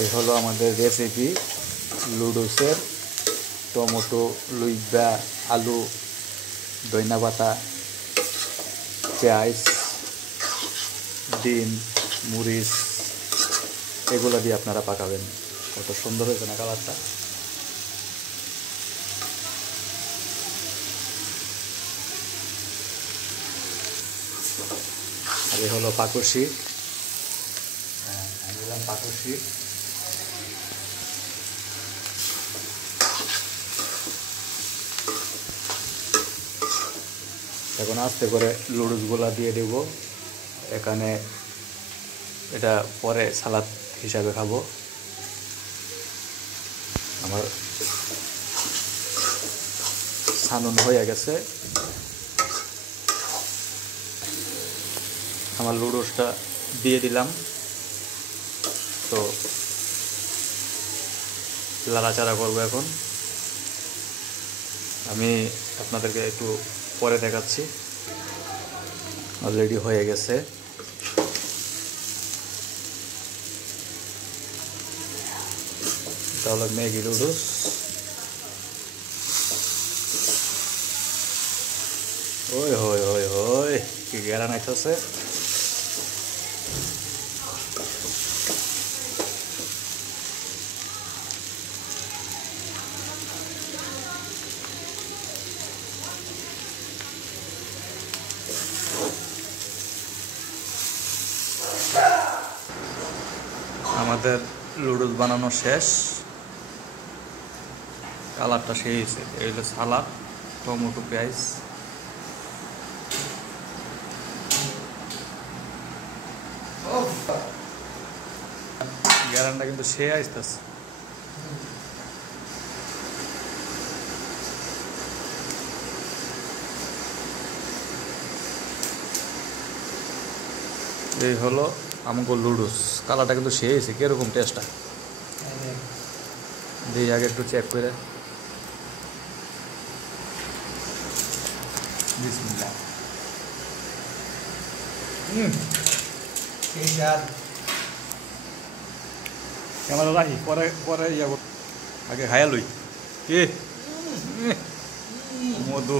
এই হলো আমাদের রেসিপি লুডুসের টমেটো লুইবা আলু ধনিয়া পাতা পেঁয়াজ ডিম মরিচ এগুলো দিয়ে আপনারা পাকাবেন। কত সুন্দর হয়েছে না কালারটা। আর এই হলো পাকুশি। আমি দিলাম পাকুশি। এখন আস্তে করে লুডুসগুলা দিয়ে দেব এখানে। এটা পরে সালাদ হিসাবে খাবো। আমার সানুন হয়ে গেছে। আমার লুডুসটা দিয়ে দিলাম। তো লাড়াচাড়া করবো এখন। আমি আপনাদেরকে একটু পরে দেখাচ্ছি। অলরেডি হয়ে গেছে। এটা হলো ম্যাগি লুডুস। ওই হই হই হই কি গেরা নাইতেছে। আমাদের লুডুস বানানো শেষ। কালারটা সেই হয়েছে। এই হলো সালাদ টমেটো পেঁয়াজ। গ্যারান্টা কিন্তু সে আসতেছে। এই হলো আমাকে লুডুস। কালারটা কিন্তু সে হয়েছে। কিরকম টেস্টটা দিই আগে একটু চেক করে। বিসমিল্লাহ। ক্যামেরা রাখি পরে পরে ইয়া আগে খাইয়া লই কি মধু।